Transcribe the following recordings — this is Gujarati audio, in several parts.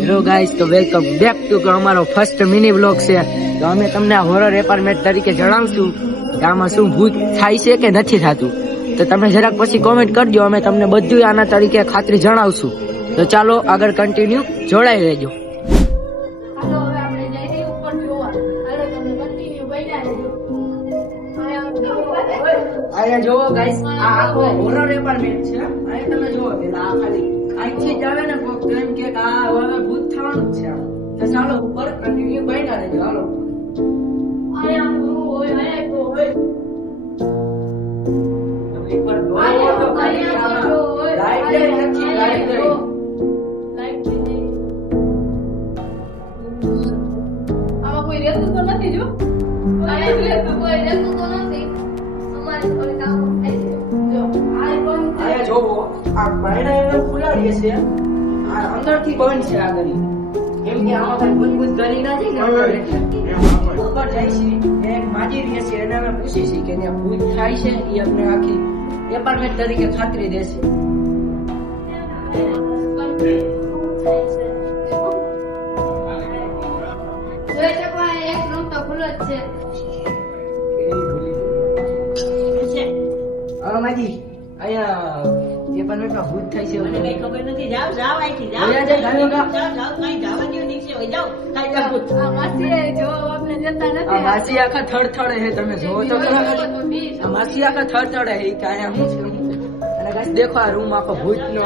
હેલો ગાઈસ, તો વેલકમ બેક ટુ અમારો ફર્સ્ટ મિની બ્લોગ છે. તો અમે તમને આ હોરર એપાર્ટમેન્ટ તરીકે જણાવશું કે આમાં શું ભૂત થાય છે કે નથી થતું. તો તમે જરાક પછી કોમેન્ટ કરજો, અમે તમને બધું આના તરીકે ખાતરી જણાવશું. તો ચાલો આગળ કન્ટિન્યુ જોડાઈ રહેજો. અહીંયા જોવો ગાઈસ, આ આખો હોરર એપાર્ટમેન્ટ છે. અહીંયા તમે જોવો કે આ ખાલી અહીંથી જ આવે ને કોક તો એમ કે આ હવે ભૂત થવાનું જ છે. તો ચાલો ઉપર કન્ટિન્યુ બન્યા રહેજો. હાલો તમે એકવાર જોવો તો ખાલી લાઈટ નથી, લાઈટ આમાં કોઈ રહેતું તો નથી. જો કોઈ રહેતું તો નથી. અહીંયા જોવો, આ બાયણા એમને ખુલાડીએ છે, આ અંદરથી બંધ છે. આગળ કેમ કે આમાં કઈ ભૂત ગરી ના જાય ને ઉપર જાય છે. એક માજી રહે છે, એને અમે પૂછી છે કે ત્યાં ભૂત થાય છે. એ અમને આખી એપાર્ટમેન્ટ તરીકે ખાતરી દેશે. એક રૂમ તો ખુલ્લો જ છે. માજી અહીંયા એપાર્ટમેન્ટમાં ભૂત થાય છે. મને કઈ ખબર નથી. જાવ જાવ અહીંથી જાવ. અહીંયા જાય, જાવ જાવ કઈ જવા દો નીચે હોય જાવ. કઈ જાવ. આ માસી જો આપણે જતા આ નથી. માસી આખા થડથડે છે. તમે જોવો તો ખરા. આ માસી આખા થડથડે છે કે અહીંયા શું છે. અને ગાઈસ દેખો, આ રૂમ આખો ભૂતનો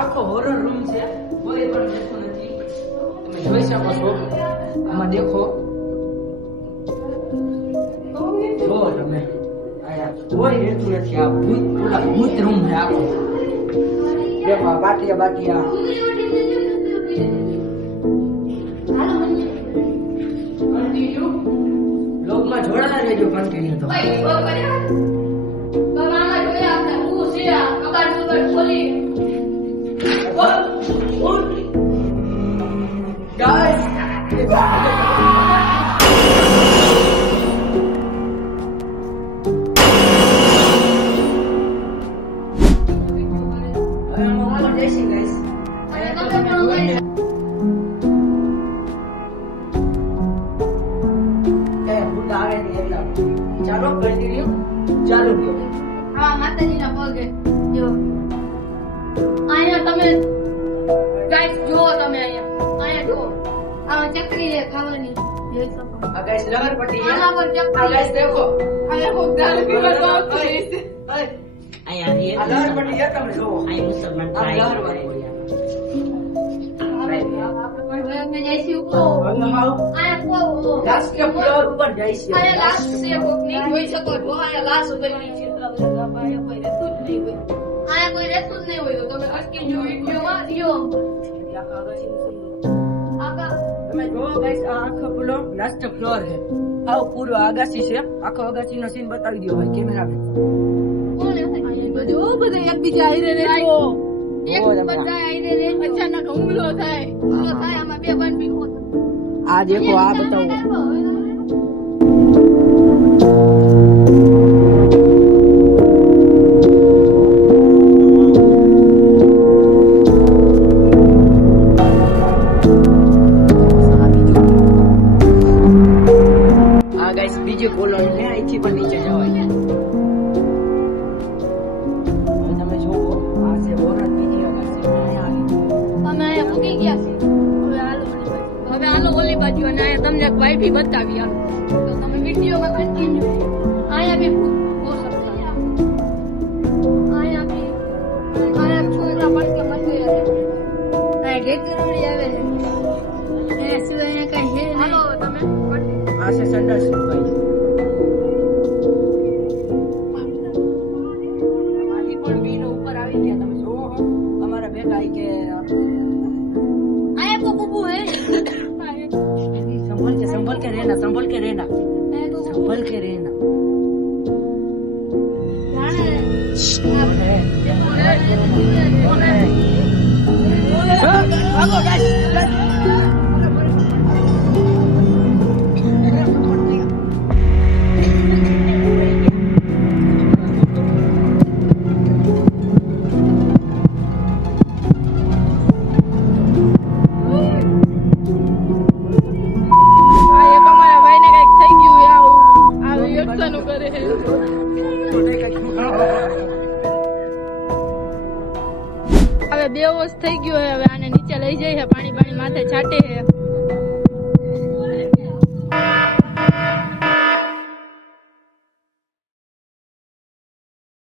આખો હોરર રૂમ છે. કોઈ પણ રહેતું નથી. તમે જોઈ શકો છો. આમાં દેખો, જોવો તમે, કોઈ રહેતું નથી. આ ભૂત રૂમ છે આખો. દેખો આ બાટિયા કન્ટિન્યુ બ્લોગમાં જોડાના રહેજો. કન્ટિન્યુ તો મામા જોયા આપણે હું છે આ કબાટ સુગર ખોલી ગાઈસ ચાલો કન્ટિન્યુ ચાલુ કરો. હા માતાજીના પગે જો અહીંયા તમે ગાઈસ જુઓ. તમે અહીંયા જુઓ, આ ચકરી છે ખાવાની. જોઈ શકો. આ ગાઈસ લહરપટ્ટી છે. આના પર આ ચકરી. ગાઈસ દેખો, અહીંયા કોક દારૂ પીવાનો આવતું છે. અહીંયા આ લહરપટ્ટી છે. તમે જોવો, અહીં મુસલમાન આ થાય. લહરવાળી. આપણે પણ જઈશું ઉપર. અહીંયા લાસ્ટ ફ્લોર ઉપર જાય છે. અહીંયા લાશ છે કોકની. જોઈ શકો છો અહીંયા લાશ ઉભેલી છે. અહીંયા કોઈ રહેતું જ નહીં હોય. અહીંયા કોઈ રહેતું જ નહીં હોય. તો તમે અટકી જો વિડીયોમાં જો આગળ તમે જોવો ગાઈસ, આ આખો પૂરો લાસ્ટ ફ્લોર છે. આવો પૂરો અગાસી છે. આખો અગાસીનો સીન બતાવી દો ભાઈ કેમેરામેન. બધા એકબીજા હારે રહેજો. એક ઓ, જમા. બધા હારે રહેજો. અચાનક હુમલો થાય. હુમલો થાય આમાં બે બંધ બી હોત. આ દેખો, આ બતાવો. આ ગાઈસ બીજી કોલોની ને અહીંથી પણ નીચે જવાય. તમે જોવો, આ છે હોરર બીજી અગાસી. અહીંયા અમે અહીંયા પૂકી ગયા છે. હવે હાલો ઓલી બાજુ. અને અહીંયા તમને એક ભાઈ બી બતાવી હાલો. તો તમે વિડીયોમાં કન્ટિન્યુ. અહીંયા બી બહુ સરસ. અહીંયા બી છોકરા પણ કે મસ્તી આવે. અહીંયા ઢેકરોડી આવે છે. એના સિવાય અહીંયા કઈ છે હાલો તમે આ છે સંડાસ રૂમ ગાઈસ. આથી પણ બીનો ઉપર આવી ગયા. તમે જોવો અમારા ભેગા આવી કે અહીંયા કો બબુ હે. संभल के रहना, संभल के रहना, संभल के रहना. भागो गाइस. બેહોશ થઈ ગયો છે. હવે આને નીચે લઈ જાય છે, પાણી માથે છાંટે છે.